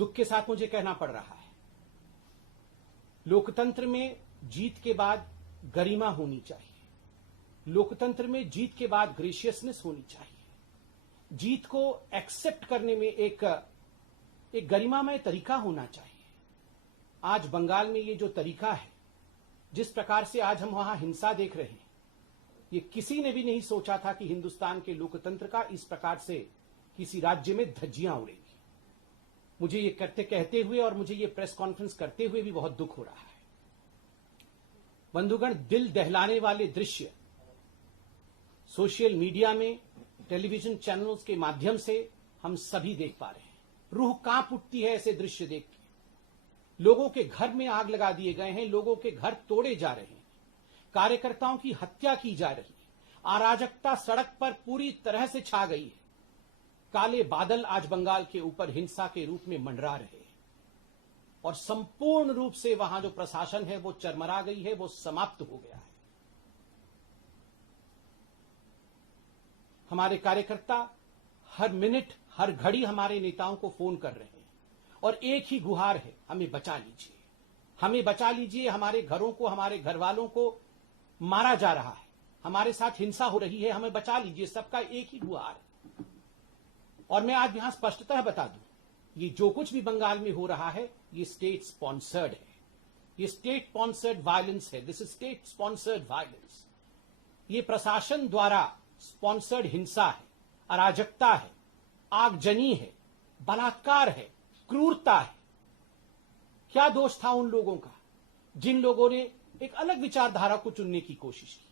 दुख के साथ मुझे कहना पड़ रहा है, लोकतंत्र में जीत के बाद गरिमा होनी चाहिए, लोकतंत्र में जीत के बाद ग्रेशियसनेस होनी चाहिए, जीत को एक्सेप्ट करने में एक गरिमामय तरीका होना चाहिए। आज बंगाल में ये जो तरीका है, जिस प्रकार से आज हम वहां हिंसा देख रहे हैं, ये किसी ने भी नहीं सोचा था कि हिंदुस्तान के लोकतंत्र का इस प्रकार से किसी राज्य में धज्जियां उड़ेंगी। मुझे ये कहते हुए और मुझे ये प्रेस कॉन्फ्रेंस करते हुए भी बहुत दुख हो रहा है। बंधुगण, दिल दहलाने वाले दृश्य सोशल मीडिया में, टेलीविजन चैनल्स के माध्यम से हम सभी देख पा रहे हैं। रूह कांप उठती है ऐसे दृश्य देख के। लोगों के घर में आग लगा दिए गए हैं, लोगों के घर तोड़े जा रहे हैं, कार्यकर्ताओं की हत्या की जा रही है, अराजकता सड़क पर पूरी तरह से छा गई है। काले बादल आज बंगाल के ऊपर हिंसा के रूप में मंडरा रहे हैं और संपूर्ण रूप से वहां जो प्रशासन है वो चरमरा गई है, वो समाप्त हो गया है। हमारे कार्यकर्ता हर मिनट हर घड़ी हमारे नेताओं को फोन कर रहे हैं और एक ही गुहार है, हमें बचा लीजिए, हमें बचा लीजिए। हमारे घरों को, हमारे घर वालों को मारा जा रहा है, हमारे साथ हिंसा हो रही है, हमें बचा लीजिए। सबका एक ही गुहार है। और मैं आज यहां स्पष्टतः बता दूं, ये जो कुछ भी बंगाल में हो रहा है, ये स्टेट स्पॉन्सर्ड है, ये स्टेट स्पॉन्सर्ड वायलेंस है। This is state sponsored violence. ये प्रशासन द्वारा स्पॉन्सर्ड हिंसा है, अराजकता है, आगजनी है, बलात्कार है, क्रूरता है। क्या दोष था उन लोगों का जिन लोगों ने एक अलग विचारधारा को चुनने की कोशिश की?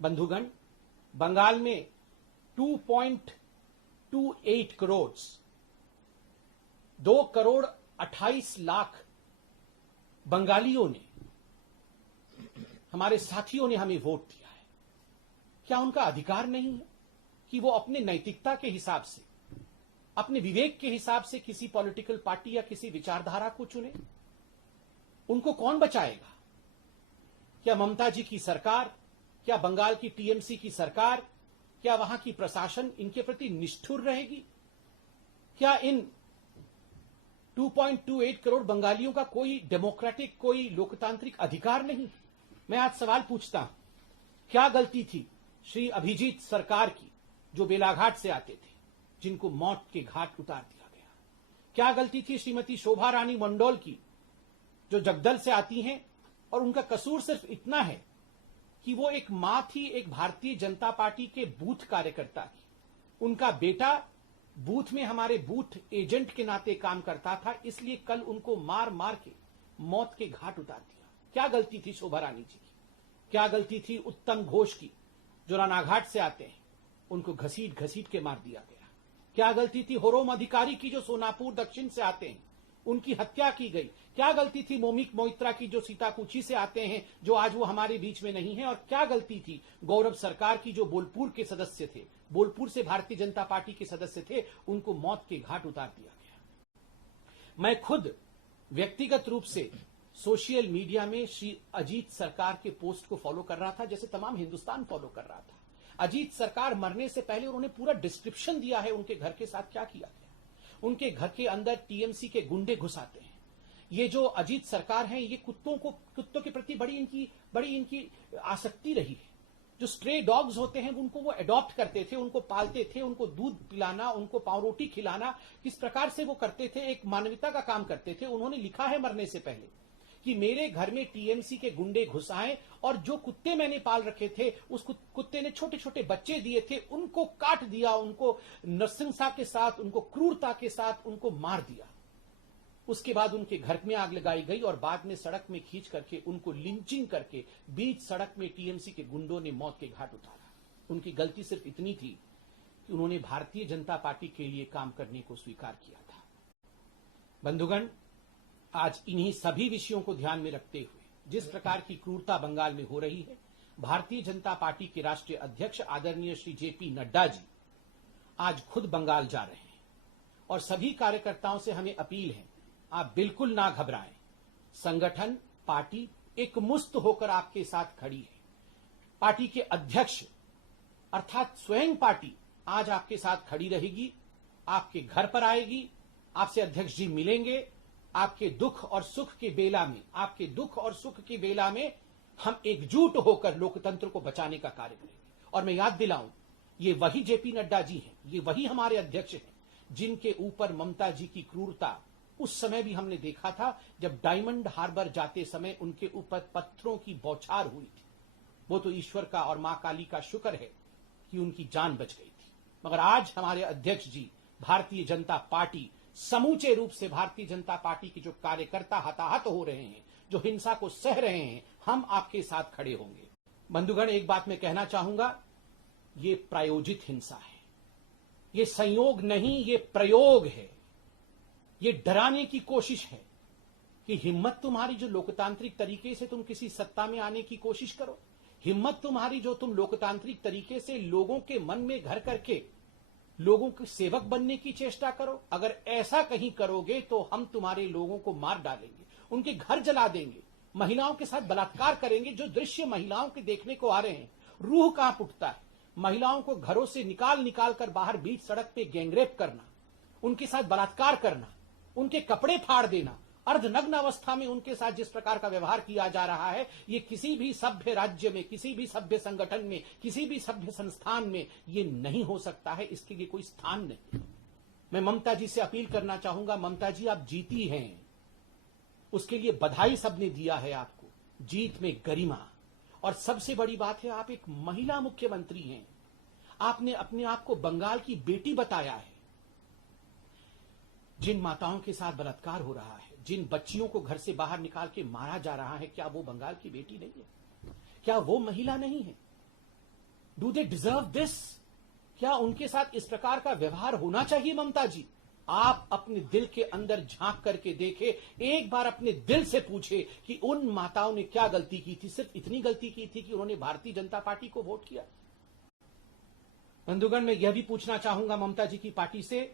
बंधुगण, बंगाल में 2.28 करोड़ 2,28,00,000 बंगालियों ने, हमारे साथियों ने हमें वोट दिया है। क्या उनका अधिकार नहीं है कि वो अपने नैतिकता के हिसाब से, अपने विवेक के हिसाब से किसी पॉलिटिकल पार्टी या किसी विचारधारा को चुने? उनको कौन बचाएगा? क्या ममता जी की सरकार, क्या बंगाल की टीएमसी की सरकार, क्या वहां की प्रशासन इनके प्रति निष्ठुर रहेगी? क्या इन 2.28 करोड़ बंगालियों का कोई डेमोक्रेटिक, कोई लोकतांत्रिक अधिकार नहीं? मैं आज सवाल पूछता हूं, क्या गलती थी श्री अभिजीत सरकार की, जो बेलाघाट से आते थे, जिनको मौत के घाट उतार दिया गया? क्या गलती थी श्रीमती शोभा रानी मंडोल की, जो जगदल से आती हैं और उनका कसूर सिर्फ इतना है कि वो एक मां थी, एक भारतीय जनता पार्टी के बूथ कार्यकर्ता थी। उनका बेटा बूथ में हमारे बूथ एजेंट के नाते काम करता था, इसलिए कल उनको मार मार के मौत के घाट उतार दिया। क्या गलती थी शोभा रानी जी की? क्या गलती थी उत्तम घोष की, जो रानाघाट से आते हैं, उनको घसीट घसीट के मार दिया गया? क्या गलती थी होरोम अधिकारी की, जो सोनापुर दक्षिण से आते हैं, उनकी हत्या की गई? क्या गलती थी मोमिक मोइत्रा की, जो सीताकुची से आते हैं, जो आज वो हमारे बीच में नहीं है? और क्या गलती थी गौरव सरकार की, जो बोलपुर के सदस्य थे, बोलपुर से भारतीय जनता पार्टी के सदस्य थे, उनको मौत के घाट उतार दिया गया? मैं खुद व्यक्तिगत रूप से सोशल मीडिया में श्री अजीत सरकार के पोस्ट को फॉलो कर रहा था, जैसे तमाम हिंदुस्तान फॉलो कर रहा था। अजीत सरकार मरने से पहले उन्होंने पूरा डिस्क्रिप्शन दिया है उनके घर के साथ क्या किया गया। उनके घर के अंदर टीएमसी के गुंडे घुस आते हैं। ये जो अजीत सरकार है, ये कुत्तों के प्रति बड़ी इनकी आसक्ति रही है। जो स्ट्रे डॉग्स होते हैं, उनको वो अडॉप्ट करते थे, उनको पालते थे, उनको दूध पिलाना, उनको पाव रोटी खिलाना, किस प्रकार से वो करते थे, एक मानवता का काम करते थे। उन्होंने लिखा है मरने से पहले कि मेरे घर में टीएमसी के गुंडे घुस आए और जो कुत्ते मैंने पाल रखे थे, उस कुत्ते ने छोटे छोटे बच्चे दिए थे, उनको काट दिया, उनको नृशंसता के साथ, उनको क्रूरता के साथ उनको मार दिया। उसके बाद उनके घर में आग लगाई गई और बाद में सड़क में खींच करके उनको लिंचिंग करके बीच सड़क में टीएमसी के गुंडों ने मौत के घाट उतारा। उनकी गलती सिर्फ इतनी थी कि उन्होंने भारतीय जनता पार्टी के लिए काम करने को स्वीकार किया था। बंधुगण, आज इन्हीं सभी विषयों को ध्यान में रखते हुए, जिस प्रकार की क्रूरता बंगाल में हो रही है, भारतीय जनता पार्टी के राष्ट्रीय अध्यक्ष आदरणीय श्री जेपी नड्डा जी आज खुद बंगाल जा रहे हैं और सभी कार्यकर्ताओं से हमें अपील है, आप बिल्कुल ना घबराएं। संगठन, पार्टी एकमुश्त होकर आपके साथ खड़ी है। पार्टी के अध्यक्ष अर्थात स्वयं पार्टी आज आपके साथ खड़ी रहेगी, आपके घर पर आएगी, आपसे अध्यक्ष जी मिलेंगे। आपके दुख और सुख के बेला में, आपके दुख और सुख की बेला में हम एकजुट होकर लोकतंत्र को बचाने का कार्य करेंगे। और मैं याद दिलाऊं, ये वही जेपी नड्डा जी हैं, ये वही हमारे अध्यक्ष हैं जिनके ऊपर ममता जी की क्रूरता उस समय भी हमने देखा था जब डायमंड हार्बर जाते समय उनके ऊपर पत्थरों की बौछार हुई थी। वो तो ईश्वर का और मां काली का शुक्र है कि उनकी जान बच गई थी। मगर आज हमारे अध्यक्ष जी, भारतीय जनता पार्टी, समूचे रूप से भारतीय जनता पार्टी के जो कार्यकर्ता हताहत हो रहे हैं, जो हिंसा को सह रहे हैं, हम आपके साथ खड़े होंगे। बंधुगण, एक बात मैं कहना चाहूंगा, ये प्रायोजित हिंसा है, ये संयोग नहीं, ये प्रयोग है। ये डराने की कोशिश है कि हिम्मत तुम्हारी जो लोकतांत्रिक तरीके से तुम किसी सत्ता में आने की कोशिश करो, हिम्मत तुम्हारी जो तुम लोकतांत्रिक तरीके से लोगों के मन में घर करके लोगों के सेवक बनने की चेष्टा करो। अगर ऐसा कहीं करोगे तो हम तुम्हारे लोगों को मार डालेंगे, उनके घर जला देंगे, महिलाओं के साथ बलात्कार करेंगे। जो दृश्य महिलाओं के देखने को आ रहे हैं, रूह कांप उठता है। महिलाओं को घरों से निकाल कर बाहर बीच सड़क पे गैंगरेप करना, उनके साथ बलात्कार करना, उनके कपड़े फाड़ देना, अर्धनग्न अवस्था में उनके साथ जिस प्रकार का व्यवहार किया जा रहा है, ये किसी भी सभ्य राज्य में, किसी भी सभ्य संगठन में, किसी भी सभ्य संस्थान में ये नहीं हो सकता है। इसके लिए कोई स्थान नहीं। मैं ममता जी से अपील करना चाहूंगा, ममता जी आप जीती हैं, उसके लिए बधाई सबने दिया है आपको, जीत में गरिमा। और सबसे बड़ी बात है, आप एक महिला मुख्यमंत्री हैं। आपने अपने आप को बंगाल की बेटी बताया है। जिन माताओं के साथ बलात्कार हो रहा है, जिन बच्चियों को घर से बाहर निकाल के मारा जा रहा है, क्या वो बंगाल की बेटी नहीं है? क्या वो महिला नहीं है? Do they deserve this? क्या उनके साथ इस प्रकार का व्यवहार होना चाहिए? ममता जी, आप अपने दिल के अंदर झांक करके देखे, एक बार अपने दिल से पूछे कि उन माताओं ने क्या गलती की थी। सिर्फ इतनी गलती की थी कि उन्होंने भारतीय जनता पार्टी को वोट किया। बंधुगण, मैं यह भी पूछना चाहूंगा ममता जी की पार्टी से,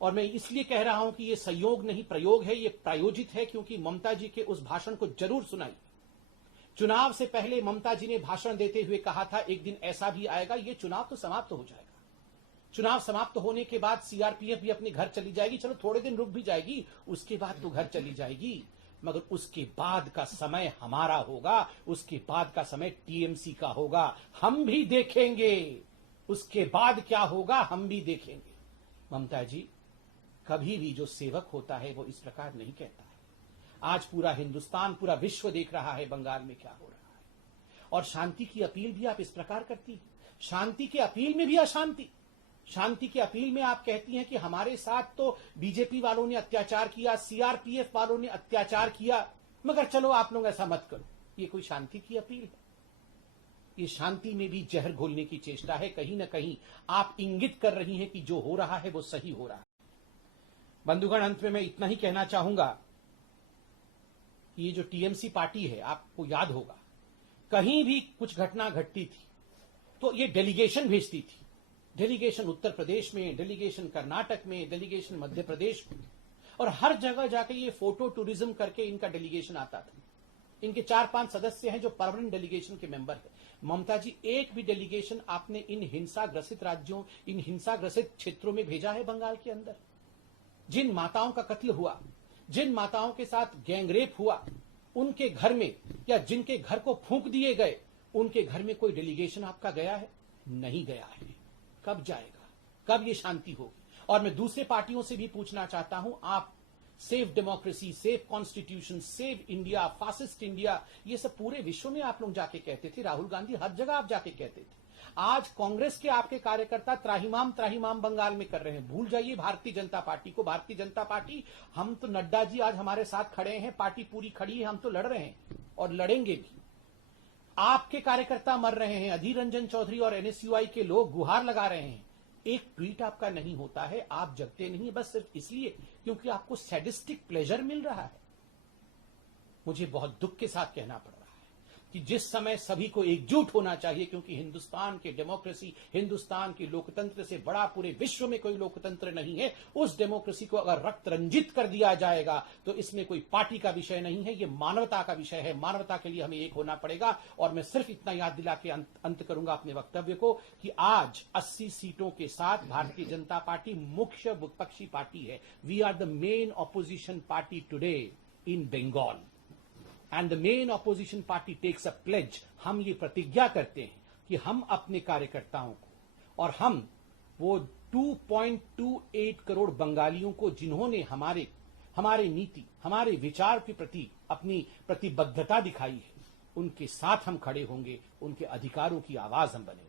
और मैं इसलिए कह रहा हूं कि यह संयोग नहीं प्रयोग है, यह प्रायोजित है, क्योंकि ममता जी के उस भाषण को जरूर सुनाइए। चुनाव से पहले ममता जी ने भाषण देते हुए कहा था, एक दिन ऐसा भी आएगा, यह चुनाव तो समाप्त हो जाएगा, चुनाव समाप्त होने के बाद सीआरपीएफ भी अपने घर चली जाएगी, चलो थोड़े दिन रुक भी जाएगी, उसके बाद तो घर चली जाएगी, मगर उसके बाद का समय हमारा होगा, उसके बाद का समय टीएमसी का होगा, हम भी देखेंगे उसके बाद क्या होगा, हम भी देखेंगे। ममता जी, कभी भी जो सेवक होता है वो इस प्रकार नहीं कहता है। आज पूरा हिंदुस्तान, पूरा विश्व देख रहा है बंगाल में क्या हो रहा है, और शांति की अपील भी आप इस प्रकार करती हैं। शांति की अपील में भी अशांति, शांति की अपील में आप कहती हैं कि हमारे साथ तो बीजेपी वालों ने अत्याचार किया, सीआरपीएफ वालों ने अत्याचार किया, मगर चलो आप लोग ऐसा मत करो। ये कोई शांति की अपील है? ये शांति में भी जहर घोलने की चेष्टा है। कहीं ना कहीं आप इंगित कर रही हैं कि जो हो रहा है वो सही हो रहा है। बंधुगण, अंत में मैं इतना ही कहना चाहूंगा, ये जो टीएमसी पार्टी है, आपको याद होगा, कहीं भी कुछ घटना घटती थी तो ये डेलीगेशन भेजती थी। डेलीगेशन उत्तर प्रदेश में, डेलीगेशन कर्नाटक में, डेलीगेशन मध्य प्रदेश में, और हर जगह जाके ये फोटो टूरिज्म करके इनका डेलीगेशन आता था। इनके 4-5 सदस्य हैं जो परमानेंट डेलीगेशन के मेंबर हैं। ममता जी, एक भी डेलीगेशन आपने इन हिंसाग्रसित राज्यों, इन हिंसाग्रसित क्षेत्रों में भेजा है? बंगाल के अंदर जिन माताओं का कत्ल हुआ, जिन माताओं के साथ गैंगरेप हुआ, उनके घर में या जिनके घर को फूंक दिए गए, उनके घर में कोई डेलीगेशन आपका गया है? नहीं गया है। कब जाएगा? कब ये शांति होगी? और मैं दूसरे पार्टियों से भी पूछना चाहता हूं, आप save democracy, save constitution, save India, fascist India, ये सब पूरे विश्व में आप लोग जाके कहते थे। राहुल गांधी हर जगह आप जाके कहते थे। आज कांग्रेस के आपके कार्यकर्ता त्राहिमाम त्राहिमाम बंगाल में कर रहे हैं। भूल जाइए भारतीय जनता पार्टी को। भारतीय जनता पार्टी, हम तो, नड्डा जी आज हमारे साथ खड़े हैं, पार्टी पूरी खड़ी है, हम तो लड़ रहे हैं और लड़ेंगे भी। आपके कार्यकर्ता मर रहे हैं, अधीर रंजन चौधरी और एनएसयूआई के लोग गुहार लगा रहे हैं। एक ट्वीट आपका नहीं होता है, आप जगते नहीं, बस सिर्फ इसलिए क्योंकि आपको सैडिस्टिक प्लेजर मिल रहा है। मुझे बहुत दुख के साथ कहना पड़ रहा है, कि जिस समय सभी को एकजुट होना चाहिए, क्योंकि हिंदुस्तान के डेमोक्रेसी, हिंदुस्तान के लोकतंत्र से बड़ा पूरे विश्व में कोई लोकतंत्र नहीं है। उस डेमोक्रेसी को अगर रक्त रंजित कर दिया जाएगा तो इसमें कोई पार्टी का विषय नहीं है, ये मानवता का विषय है। मानवता के लिए हमें एक होना पड़ेगा। और मैं सिर्फ इतना याद दिला के अंत करूंगा अपने वक्तव्य को कि आज 80 सीटों के साथ भारतीय जनता पार्टी मुख्य विपक्षी पार्टी है। We are the main opposition party today in Bengal and the main opposition party takes a pledge. हम ये प्रतिज्ञा करते हैं कि हम अपने कार्यकर्ताओं को और हम वो 2.28 करोड़ बंगालियों को जिन्होंने हमारे नीति, हमारे विचार के प्रति अपनी प्रतिबद्धता दिखाई है, उनके साथ हम खड़े होंगे, उनके अधिकारों की आवाज हम बनेंगे।